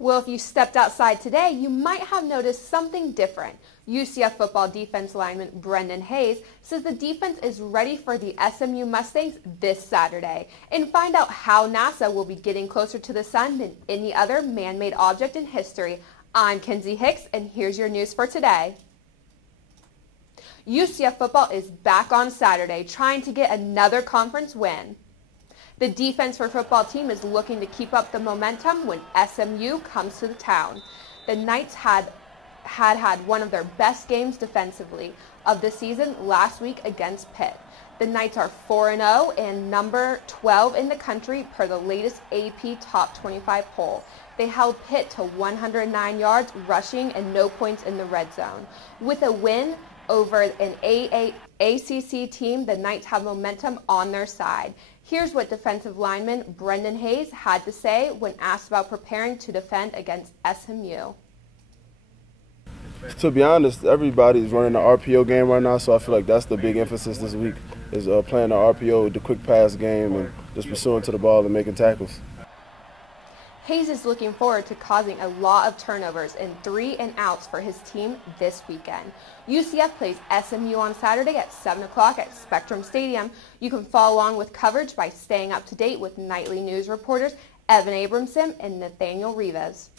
Well, if you stepped outside today, you might have noticed something different. UCF football defense lineman Brendan Hayes says the defense is ready for the SMU Mustangs this Saturday. And find out how NASA will be getting closer to the sun than any other man-made object in history. I'm Kinsey Hicks, and here's your news for today. UCF football is back on Saturday, trying to get another conference win. The defense for football team is looking to keep up the momentum when SMU comes to the town. The Knights had one of their best games defensively of the season last week against Pitt. The Knights are 4-0 and number 12 in the country per the latest AP Top 25 poll. They held Pitt to 109 yards rushing and no points in the red zone. With a win over an ACC team, the Knights have momentum on their side. Here's what defensive lineman Brendan Hayes had to say when asked about preparing to defend against SMU. To be honest, everybody's running the RPO game right now, so I feel like that's the big emphasis this week is playing the RPO, the quick pass game, and just pursuing to the ball and making tackles. Hayes is looking forward to causing a lot of turnovers and 3 and outs for his team this weekend. UCF plays SMU on Saturday at 7 o'clock at Spectrum Stadium. You can follow along with coverage by staying up to date with Knightly News reporters Evan Abramson and Nathaniel Rivas.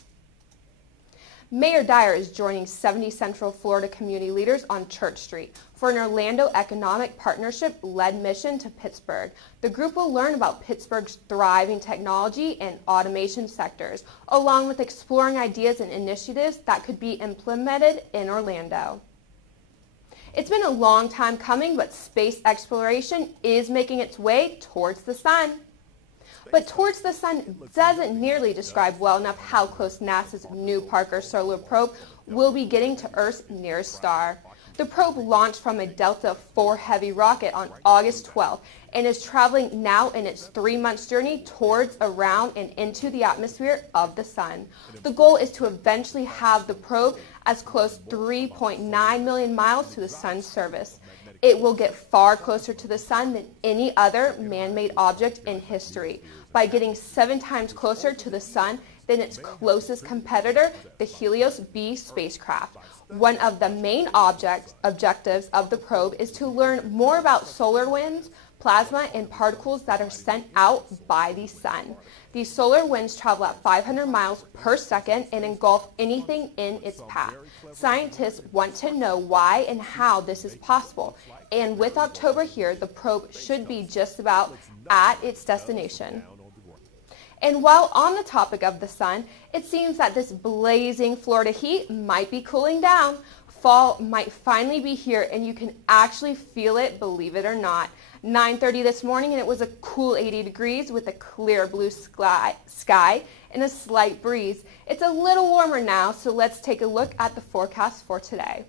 Mayor Dyer is joining 70 Central Florida community leaders on Church Street for an Orlando Economic Partnership-led mission to Pittsburgh. The group will learn about Pittsburgh's thriving technology and automation sectors, along with exploring ideas and initiatives that could be implemented in Orlando. It's been a long time coming, but space exploration is making its way towards the sun. But towards the sun doesn't nearly describe well enough how close NASA's new Parker Solar Probe will be getting to Earth's nearest star. The probe launched from a Delta IV Heavy rocket on August 12th and is traveling now in its 3-month journey towards, around, and into the atmosphere of the sun. The goal is to eventually have the probe as close 3.9 million miles to the sun's surface. It will get far closer to the sun than any other man-made object in history by getting 7 times closer to the sun than its closest competitor, the Helios B spacecraft. One of the main objectives of the probe is to learn more about solar winds, plasma, and particles that are sent out by the sun. These solar winds travel at 500 miles per second and engulf anything in its path. Scientists want to know why and how this is possible. And with October here, the probe should be just about at its destination. And while on the topic of the sun, it seems that this blazing Florida heat might be cooling down. Fall might finally be here, and you can actually feel it, believe it or not. 9:30 this morning, and it was a cool 80 degrees with a clear blue sky and a slight breeze. It's a little warmer now, so let's take a look at the forecast for today.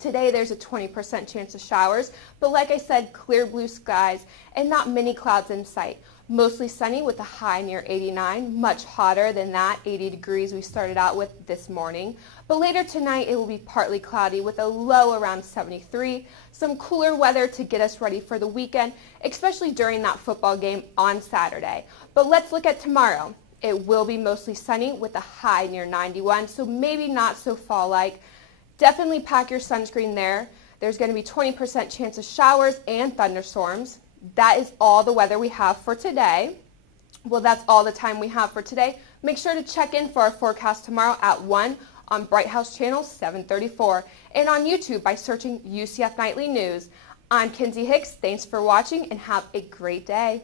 Today there's a 20% chance of showers, but like I said, clear blue skies and not many clouds in sight. Mostly sunny with a high near 89, much hotter than that 80 degrees we started out with this morning. But later tonight it will be partly cloudy with a low around 73. Some cooler weather to get us ready for the weekend, especially during that football game on Saturday. But let's look at tomorrow. It will be mostly sunny with a high near 91, so maybe not so fall-like. Definitely pack your sunscreen there. There's going to be 20% chance of showers and thunderstorms. That is all the weather we have for today. Well, that's all the time we have for today. Make sure to check in for our forecast tomorrow at 1 on Bright House Channel 734 and on YouTube by searching UCF Knightly News. I'm Kinsey Hicks. Thanks for watching and have a great day.